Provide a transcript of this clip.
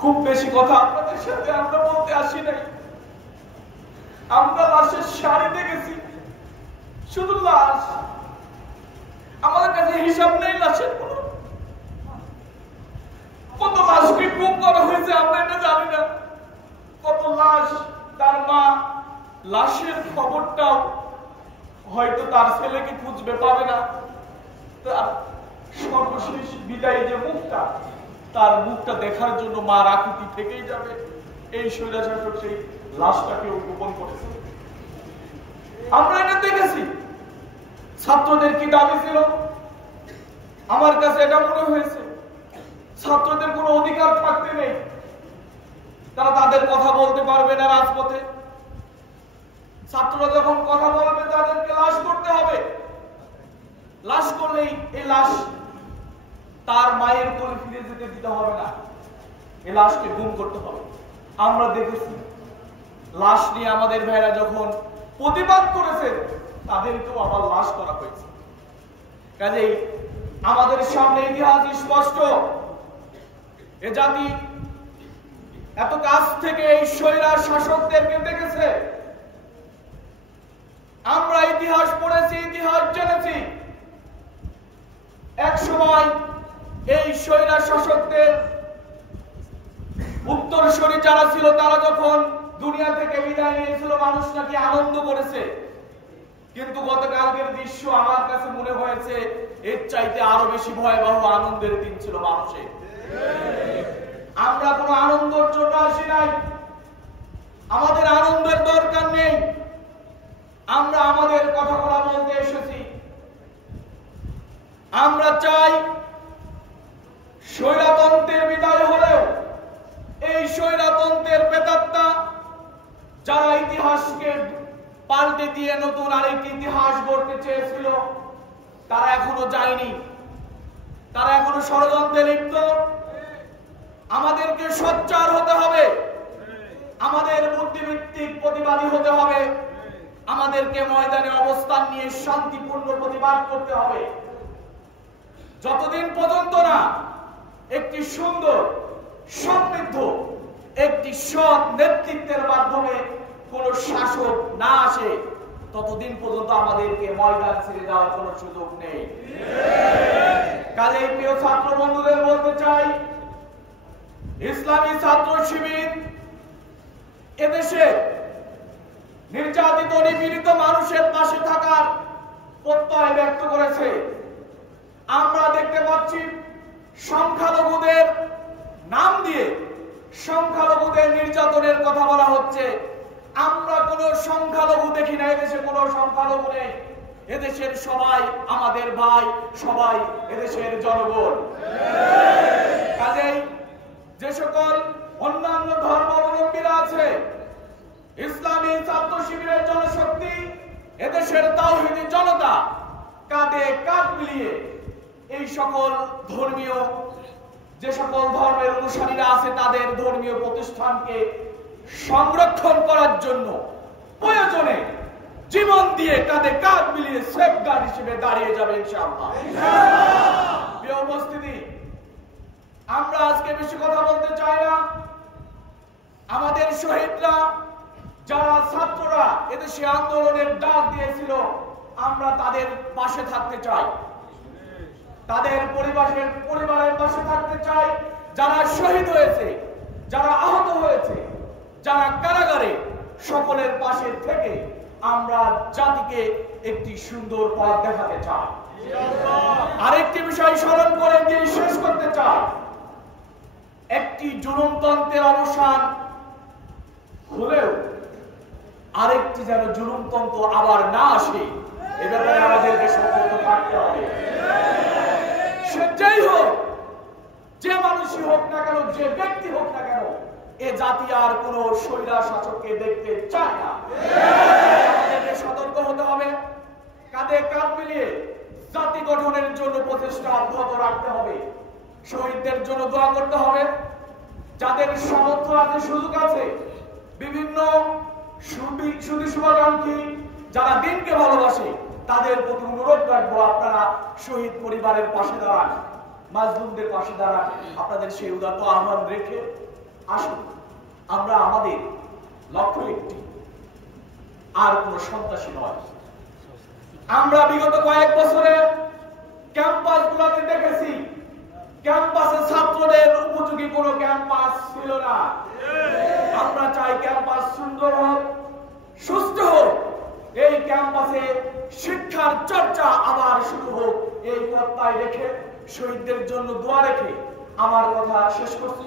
খুব বেশি কথা আপনাদের সাথে আমরা বলতে আসি নাই। আমরা লাশের শাড়ি দেখেছি, শুধু লাশ, আমাদের কাছে হিসাব নেই লাশের কোনো। কত লাশকে গুম করা হয়েছে আমরা এটা জানি না। কত লাশ, তার মা লাশের খবরটাও হয়তো তার ছেলেকে খুঁজবে, পাবে না। তার সর্বশেষ বিদায়ী যে মুখটা, তার মুখটা দেখার জন্য মার আকুতি থেকেই যাবে। এই স্বৈরাচার সেই লাশটাকে গোপন করেছে। আমরা এটা দেখেছি। ছাত্রদের কি দাবি ছিল? আমার কাছে এটা মনে হয়েছে ছাত্রদের কোনো অধিকার থাকতে নেই, তারা তাদের কথা বলতে পারবে না রাজপথে। ছাত্ররা যখন কথা বলবে তাদেরকে লাশ করতে হবে। লাশ করলেই এই লাশ তার মায়ের কোলে ফিরে যেতে দিতে হবে না, এই লাশকে গুম করতে হবে। আমরা দেখেছি লাশ নিয়ে আমাদের ভাইরা যখন প্রতিবাদ করেছে তাদেরকেও আবার লাশ করা হয়েছে। কাজেই আমাদের সামনে ইতিহাস স্পষ্ট। এ জাতি এত কাছ থেকে এই স্বৈরাচার শাসকদেরকে দেখেছে। আমরা ইতিহাস পড়েছি, ইতিহাস জেনেছি। এক সময় এই স্বৈরাচার শাসকদের উত্তরসূরি যারা ছিল তারা যখন দুনিয়া থেকে বিদায় নিয়েছিল মানুষ নাকি আনন্দ করেছে। কিন্তু গতকালকের দৃশ্য আমার কাছে মনে হয়েছে এর চাইতে আরো বেশি ভয়াবহ আনন্দের দিন ছিল মানুষের। আমরা কোনো আনন্দের জন্য আসি নাই, আমাদের আনন্দের দরকার নেই। আমরা আমাদের কথাগুলো বলতে এসেছি। আমরা চাই স্বৈরতন্ত্রের বিদায় হলেও এই স্বৈরতন্ত্রের প্রেতাত্মা যারা ইতিহাসকে পাল্টে দিয়ে নতুন আরেকটি ইতিহাস গড়তে চেয়েছিল তারা এখনো যায়নি, তারা এখনো ষড়যন্ত্রে লিপ্ত। আমাদেরকে সোচ্চার হতে হবে, আমাদের বুদ্ধিভিত্তিক প্রতিবাদী হতে হবে, আমাদেরকে ময়দানে অবস্থান নিয়ে শান্তিপূর্ণ প্রতিবাদ করতে হবে। যতদিন পর্যন্ত না একটি সুন্দর সমৃদ্ধ একটি সৎ নেতৃত্বের মাধ্যমে কোন শাসক না আসে ততদিন পর্যন্ত আমাদেরকে ময়দান ছেড়ে দেওয়ার কোন সুযোগ নেই। কাজেই প্রিয় ছাত্র বন্ধুদের বলতে চাই, ইসলামী ছাত্র শিবির এদেশে নির্যাতিত নিপীড়িত মানুষের পাশে থাকার প্রত্যয় ব্যক্ত করেছে। আমরা দেখতে পাচ্ছি সংখ্যালঘুদের নাম দিয়ে সংখ্যালঘুদের নির্যাতনের কথা বলা হচ্ছে। আমরা কোন সংখ্যালঘু দেখি না, এদেশে কোন সংখ্যালঘু নেই। এদেশের সবাই আমাদের ভাই, সবাই এদেশের জনগণ। কাজেই যে সকল অন্যান্য ধর্মাবলম্বীরা আছে, ইসলামী ছাত্র শিবিরের জনশক্তি, এদেশের তাওহীদি জনতা কাঁধে কাঁধ মিলিয়ে এই সকল ধর্মীয় যে সকল ধর্মের অনুসারীরা আছে তাদের ধর্মীয় প্রতিষ্ঠানকে সংরক্ষণ করার জন্য প্রয়োজনে জীবন দিয়ে কাঁধে কাঁধ মিলিয়ে সেফগার্ড হিসেবে দাঁড়িয়ে যাবে ইনশাআল্লাহ। প্রিয় উপস্থিতি, আমরা আজকে বেশি কথা বলতে চাই না। আমাদের শহীদরা যারা ছাত্ররা এদেশে আন্দোলনের ডাক দিয়েছিল, আমরা তাদের পাশে থাকতে চাই, তাদের পরিবারের পাশে থাকতে চাই। যারা শহীদ হয়েছে, যারা আহত হয়েছে, যারা কারাগারে, সকলের পাশে থেকে আমরা জাতিকে একটি সুন্দর পথ দেখাতে চাই। আরেকটি বিষয় স্মরণ করে দিয়ে শেষ করতে চাই, একটি জুলুমতন্ত্রের অবসান হলেও আরেকটি যেন জুলুমতন্ত্র আবার না আসে, এ ব্যাপারে আমাদেরকে সতর্ক থাকতে হবে। সে যেই হোক, যে মানুষই হোক না কেন, যে ব্যক্তি হোক না কেন, এ জাতি আর কোন স্বৈরাচার শাসককে দেখতে চায় না। আমাদেরকে সতর্ক হতে হবে, কাঁধে কাঁধ মিলিয়ে জাতি গঠনের জন্য প্রচেষ্টা অব্যাহত রাখতে হবে। শহীদদের জন্য দোয়া করতে হবে। যাদের সামর্থ্য আছে, সুযোগ আছে, বিভিন্ন শুভাকাঙ্ক্ষী যারা দিনকে ভালোবাসে তাদের প্রতি অনুরোধ রাখবো, আপনারা শহীদ পরিবারের পাশে দাঁড়ান, মাজলুমদের পাশে দাঁড়ান। আপনাদের সেই উদাত্ত আহ্বান রেখে আসুন আমরা আমাদের লক্ষ্য একটি, আর কোন সন্ত্রাসী নয়। আমরা বিগত কয়েক বছরে ক্যাম্পাসগুলোতে দেখেছি ক্যাম্পাসে ছাত্রদের উপযোগী কোনো ক্যাম্পাস ছিল না। আমরা চাই ক্যাম্পাস সুন্দর হোক, সুস্থ হোক, এই ক্যাম্পাসে শিক্ষার চর্চা আবার শুরু হোক, এই প্রত্যয় রেখে শহীদদের জন্য দোয়া রেখে আমার কথা শেষ করছি।